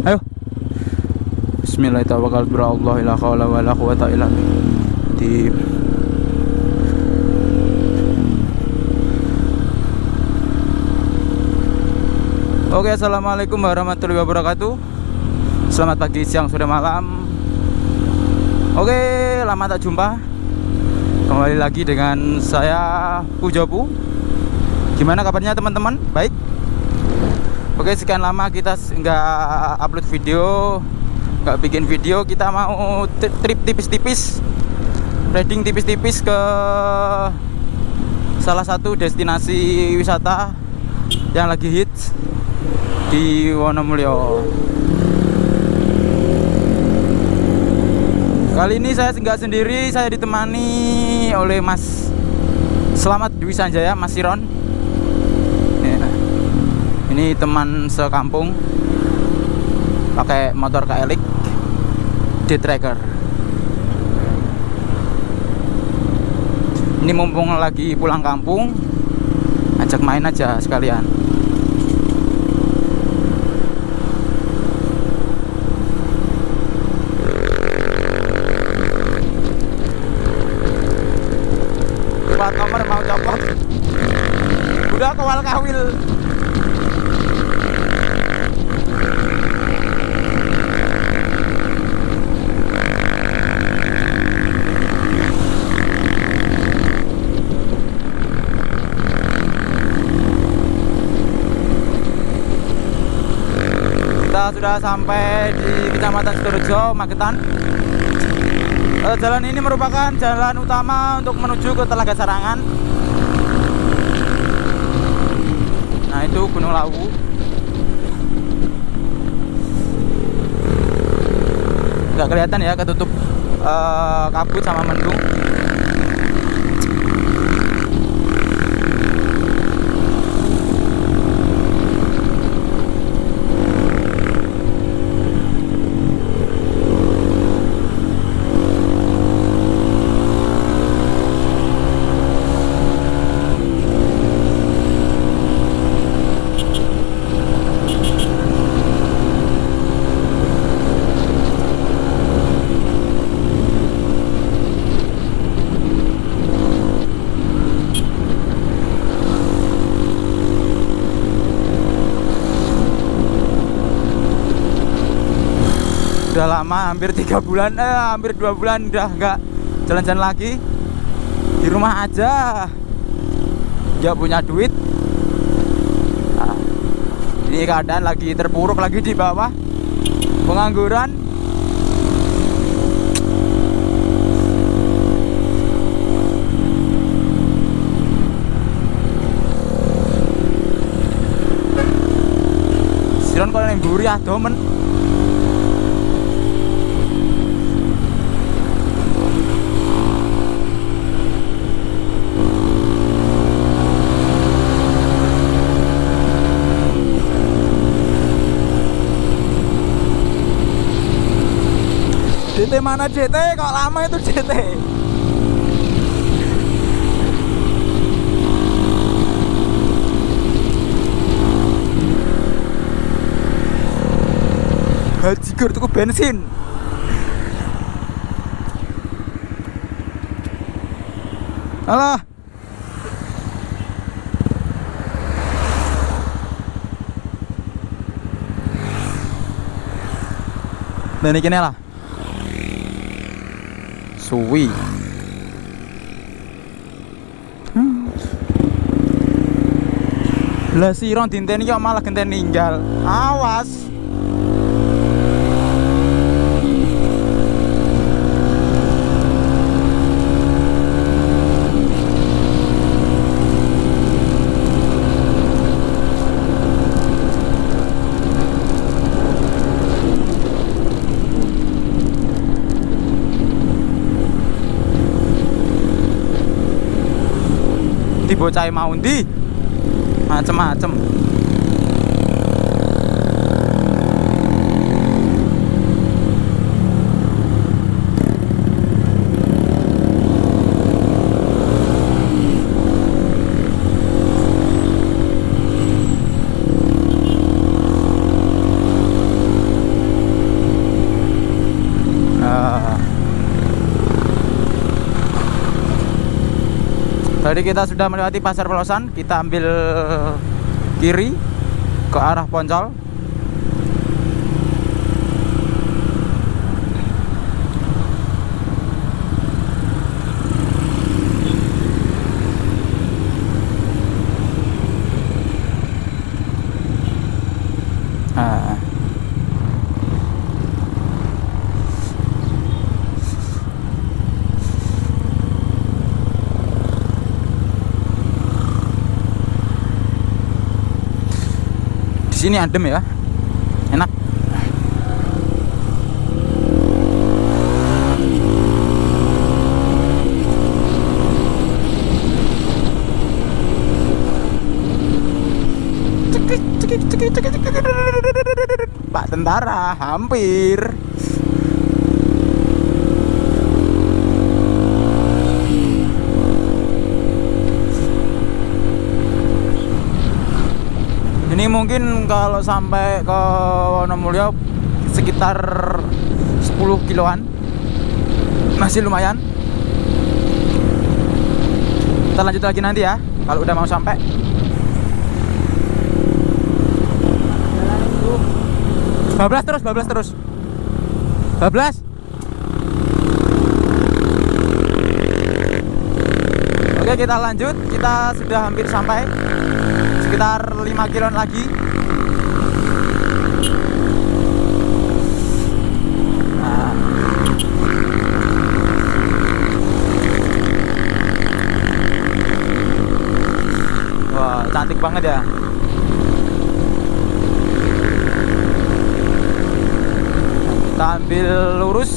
Ayo. Bismillahirrahmanirrahim. La haula wala quwata illa billah. Oke, assalamualaikum warahmatullahi wabarakatuh. Selamat pagi, siang, sore, malam. Oke, lama tak jumpa. Kembali lagi dengan saya Pujopu. Gimana kabarnya teman-teman? Baik? Oke, sekian lama kita nggak upload video, nggak bikin video. Kita mau trip tipis-tipis, riding tipis-tipis ke salah satu destinasi wisata yang lagi hits di Wonomulyo. Kali ini saya nggak sendiri, saya ditemani oleh Mas Selamat Dwi Sanjaya, Mas Siron. Ini teman sekampung, pakai motor KLX D-Tracker. Ini mumpung lagi pulang kampung, ajak main aja sekalian. Plat nomor mau copot, udah kawal kawil. Kita sudah sampai di Kecamatan Sidorejo, Magetan. Jalan ini merupakan jalan utama untuk menuju ke Telaga Sarangan. Nah, itu Gunung Lawu. Nggak kelihatan ya, ketutup kabut sama mendung. Udah lama, hampir 3 bulan, hampir 2 bulan udah nggak jalan-jalan lagi. Di rumah aja, nggak punya duit. Nah, ini keadaan lagi terpuruk lagi di bawah, pengangguran. Siron kalau yang gurih adoh men. JT mana JT? Kok lama itu JT? Hajigur tuku bensin. Alah. Dan ini lah. Suwi. Lah Siron dinteni kok malah genten ninggal. Awas. Bocah mau ndi macem-macem. Tadi kita sudah melewati Pasar Pelosan, kita ambil kiri ke arah Poncol. Nah. Di sini adem ya, enak. Pak tentara, hampir. Ini mungkin kalau sampai ke Wonomulyo sekitar 10 kiloan. Masih lumayan. Kita lanjut lagi nanti ya, kalau udah mau sampai. Bablas terus. Bablas. Oke, kita lanjut. Kita sudah hampir sampai. Sekitar 5 kiloan lagi. Nah. Wah, cantik banget ya. Kita ambil lurus.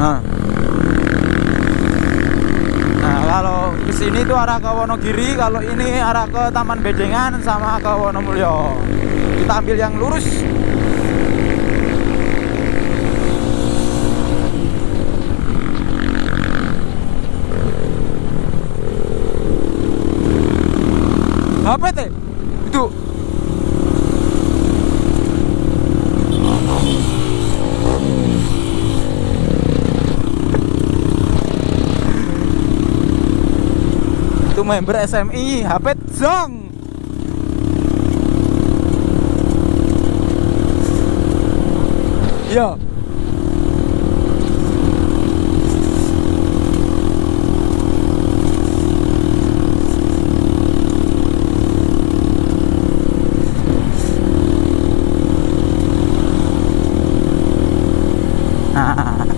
Nah, kalau kesini tuh arah ke Wonogiri, kalau ini arah ke Taman Bedengan sama ke Wonomulyo. Kita ambil yang lurus. Apa teh? Itu. Itu member SMI, HP Zong. Iya. Nah.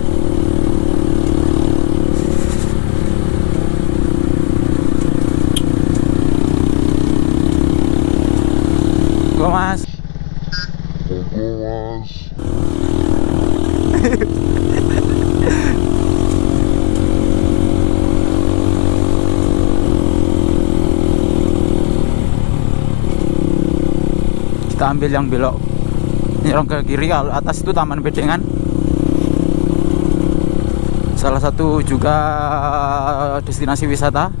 Gua mas. Kita ambil yang belok nyerong ke kiri, kalau atas itu Taman Bedengan. Salah satu juga destinasi wisata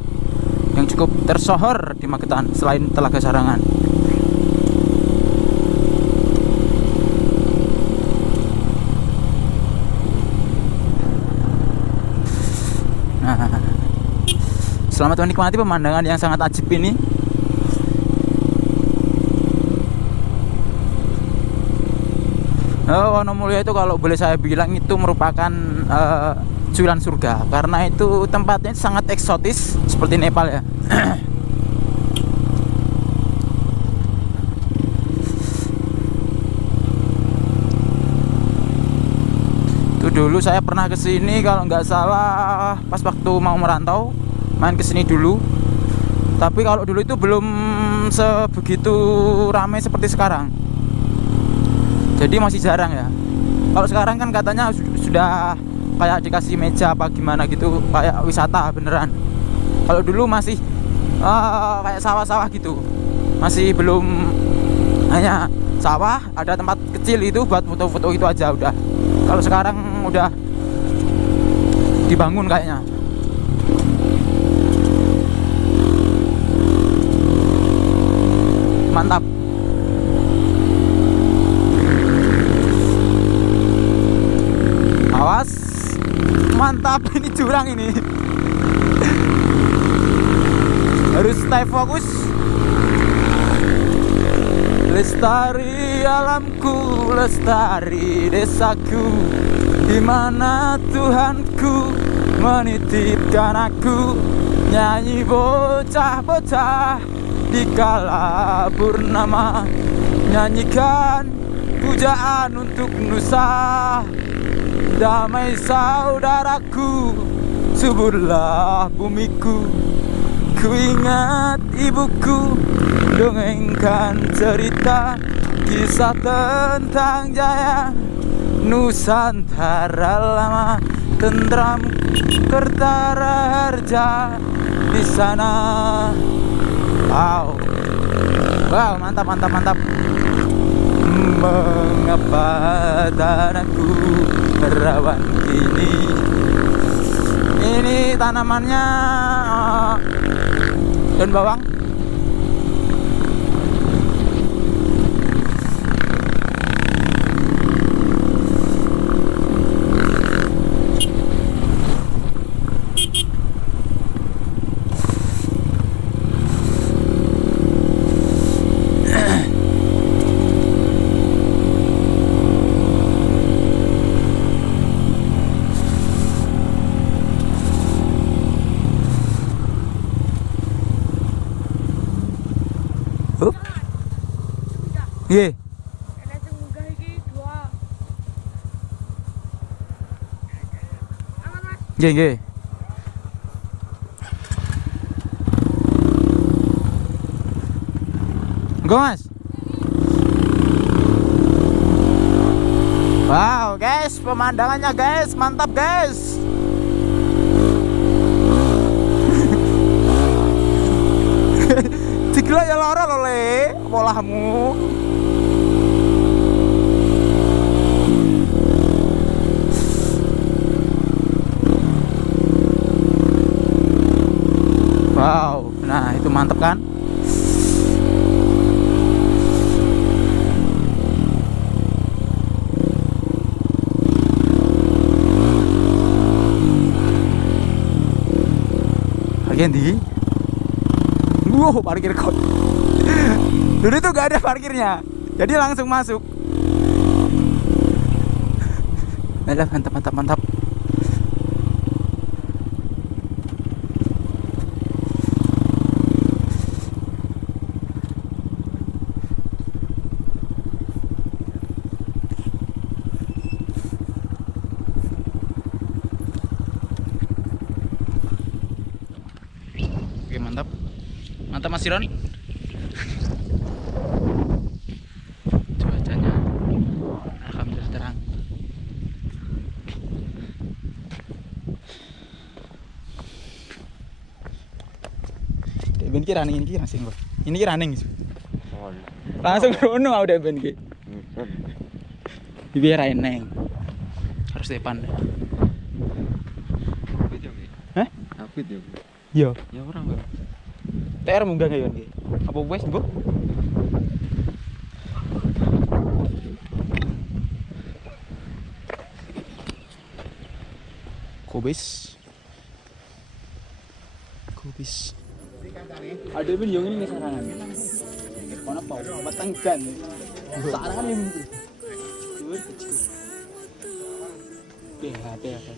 yang cukup tersohor di Magetan selain Telaga Sarangan. Nah, selamat menikmati pemandangan yang sangat ajib ini. Wonomulyo itu kalau boleh saya bilang itu merupakan cuilan surga, karena itu tempatnya sangat eksotis seperti Nepal ya. Itu dulu saya pernah kesini kalau nggak salah pas waktu mau merantau, main kesini dulu. Tapi kalau dulu itu belum sebegitu ramai seperti sekarang. Jadi masih jarang ya. Kalau sekarang kan katanya sudah kayak dikasih meja apa gimana gitu, kayak wisata beneran. Kalau dulu masih kayak sawah-sawah gitu, masih belum, hanya sawah, ada tempat kecil itu buat foto-foto itu aja udah. Kalau sekarang udah dibangun kayaknya. Mantap. Awas. Mantap, ini jurang ini. Harus stay fokus. Lestari alamku, lestari desaku, di mana Tuhanku menitipkan aku. Nyanyi bocah-bocah di kala purnama, nyanyikan pujaan untuk Nusa. Damai saudaraku, suburlah bumiku. Ku ingat ibuku dongengkan cerita kisah tentang jaya Nusantara lama, tentram Kertara Harja di sana. Wow, wow, mantap, mantap, mantap. Mengapa tanahku rawan kini? Ini tanamannya daun bawang. Nggih. Enek sing munggah iki dua. Aman, Mas. Nggih, nggih. Go, Mas. Wow, guys, pemandangannya guys, mantap guys. Digila ya lara lho, Le, polahmu. Wow, nah itu mantep kan? Bagian di, wow, parkir kok. Dulu tuh gak ada parkirnya, jadi langsung masuk. Alah, mantap, mantap, mantap. Oke, mantap. Mantap Mas Iron. Cuacanya alhamdulillah terang. Ben ki running iki langsung kok. Ini ki running. Langsung rono udah ben ki. Biar neng. Harus depan. Hah? Apit ya. Iya. Ya orang, Bang. TR munggah nggak yon ki? Apa wes, Bu? Kubis. Ada pun yang ini sarangan. Mana pau? Batang gan. Sarangan yang ini. Dua kecil. PHP apa?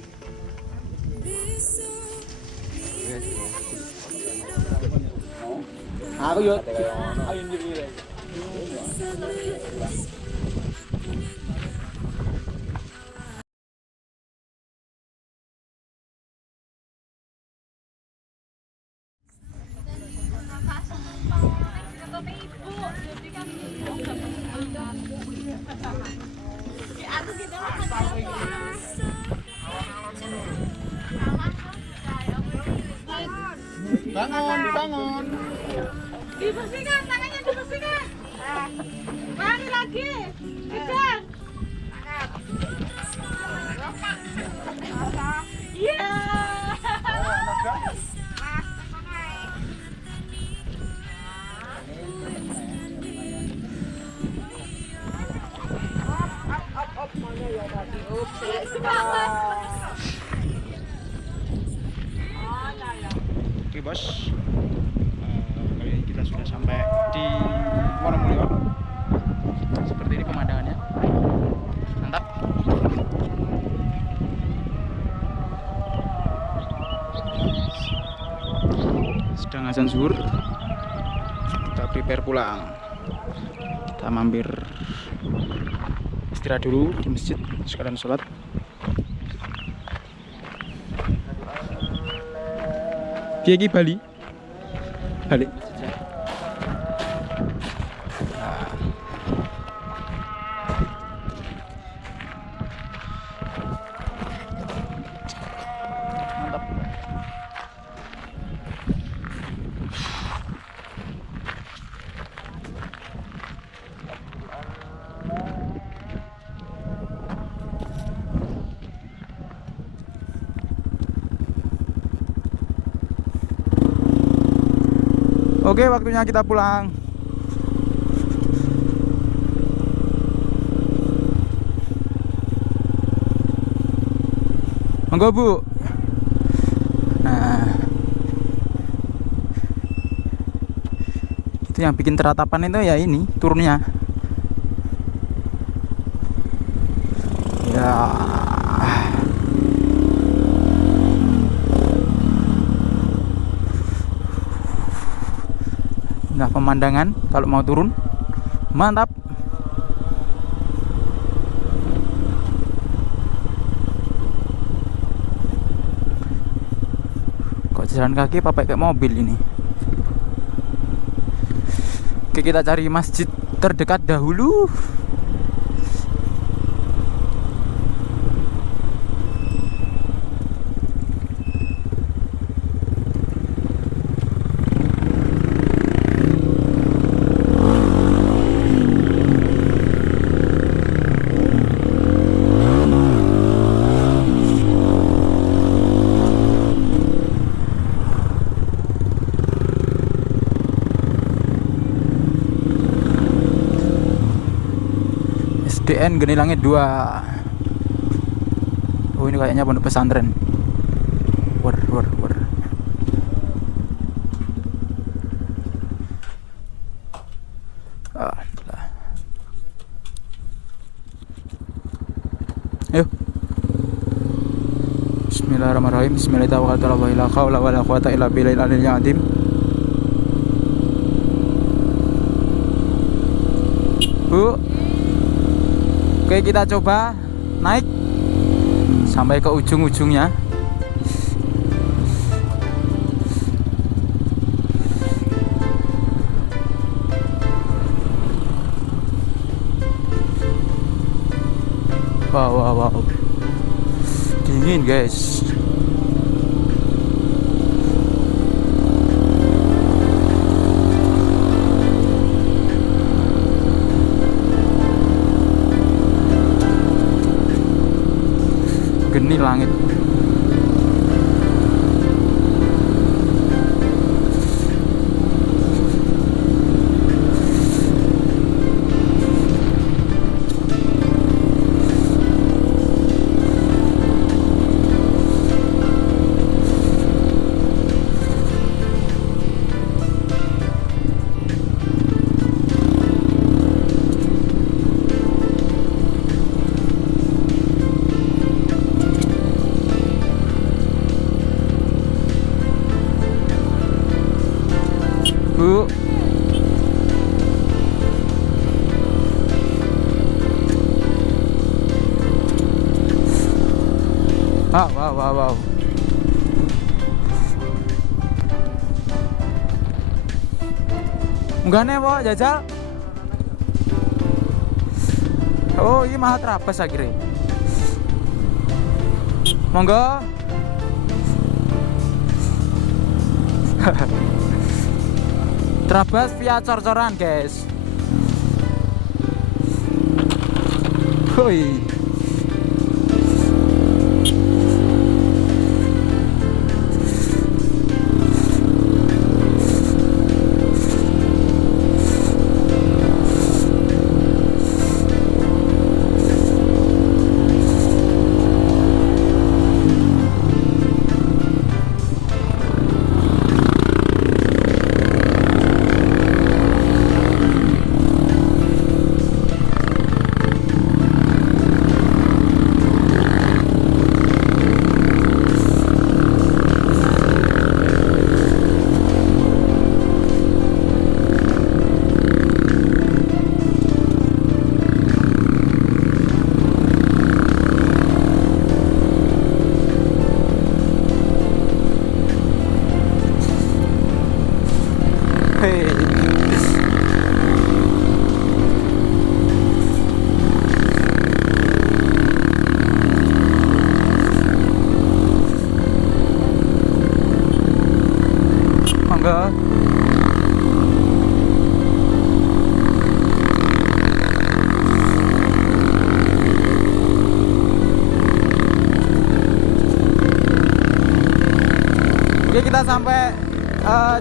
Aku yo. Ayo ini. Bangun. Dibersihkan, tangannya dibersihkan. Mari lagi. Kejar. Iya. Oke bos, kali ini kita sudah sampai di Wonomulyo. Seperti ini pemandangannya, mantap. Sedang azan zuhur, kita prepare pulang. Kita mampir istirahat dulu di masjid sekalian sholat. Piye Bali? Balik. Mantap. Oke, waktunya kita pulang. Monggo, Bu. Nah, itu yang bikin teratapan itu ya ini turunnya. Ya. Nah, pemandangan kalau mau turun mantap. Kok jalan kaki apa pakai mobil ini? Oke, kita cari masjid terdekat dahulu. SDN Geni Langit 2. Oh, ini kayaknya pondok pesantren. Wer. Yuk. Bismillahirrahmanirrahim. Bismillahirrahmanirrahim. La haula wala quwata illa billahil aliyyil azim. Bu. Oke, kita coba naik sampai ke ujung-ujungnya. Wow. Dingin, guys. Geni Langit. Bu. Wow. Enggak nih, Pak, jajal. Oh, ini mahal terapes akhirnya. Monggo. Trabas via cor-coran, guys. Hoi. Oke, kita sampai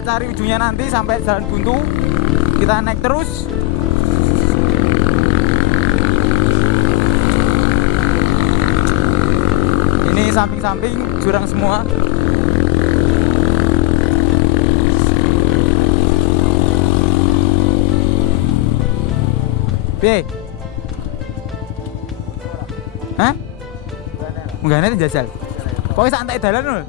cari ujungnya nanti sampai Jalan Buntu. Kita naik terus. Ini samping-samping jurang semua. Piye? Hah? Munggahane jajal. Kok sak entek dalan lho.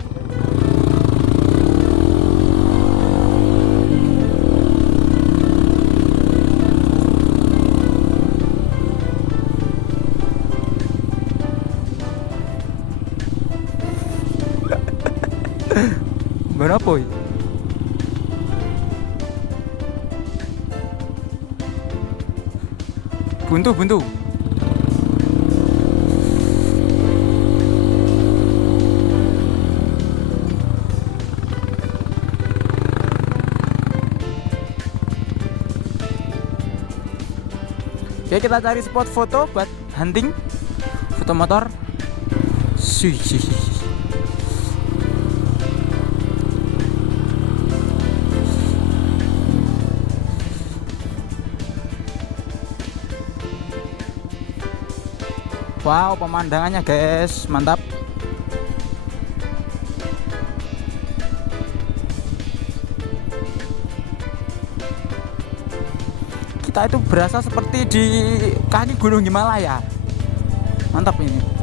Berapa ya? Buntu. Oke, kita cari spot foto buat hunting, foto motor. Sih. Wow, pemandangannya guys, mantap. Kita itu berasa seperti di kaki Gunung Himalaya. Mantap ini.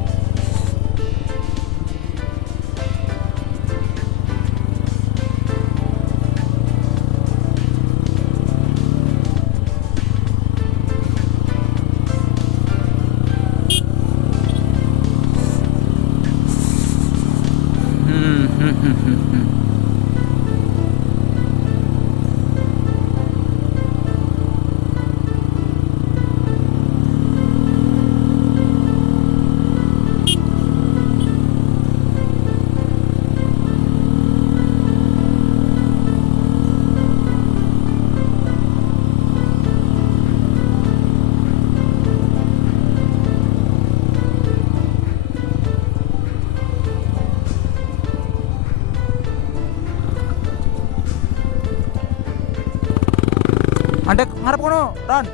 Andek ngarep kono, Ron.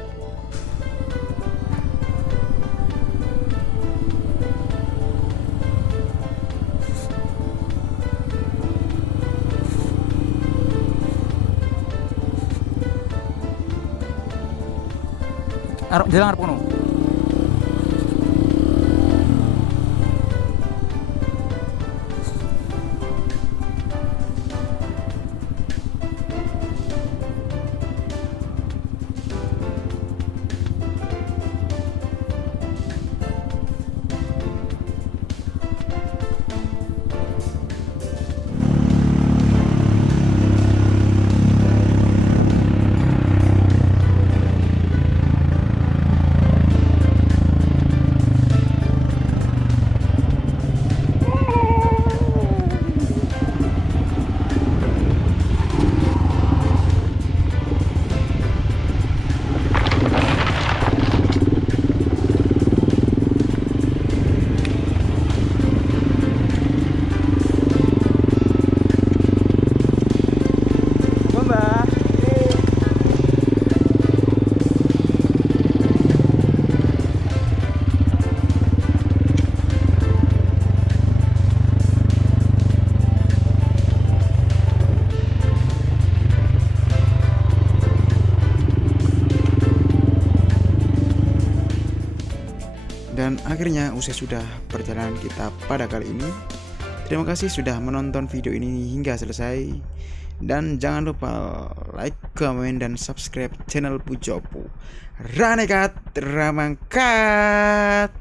Jalan ngarep kono. Dan akhirnya usai sudah perjalanan kita pada kali ini. Terima kasih sudah menonton video ini hingga selesai. Dan jangan lupa like, comment, dan subscribe channel Pujopo. Ranekat Ramangkat.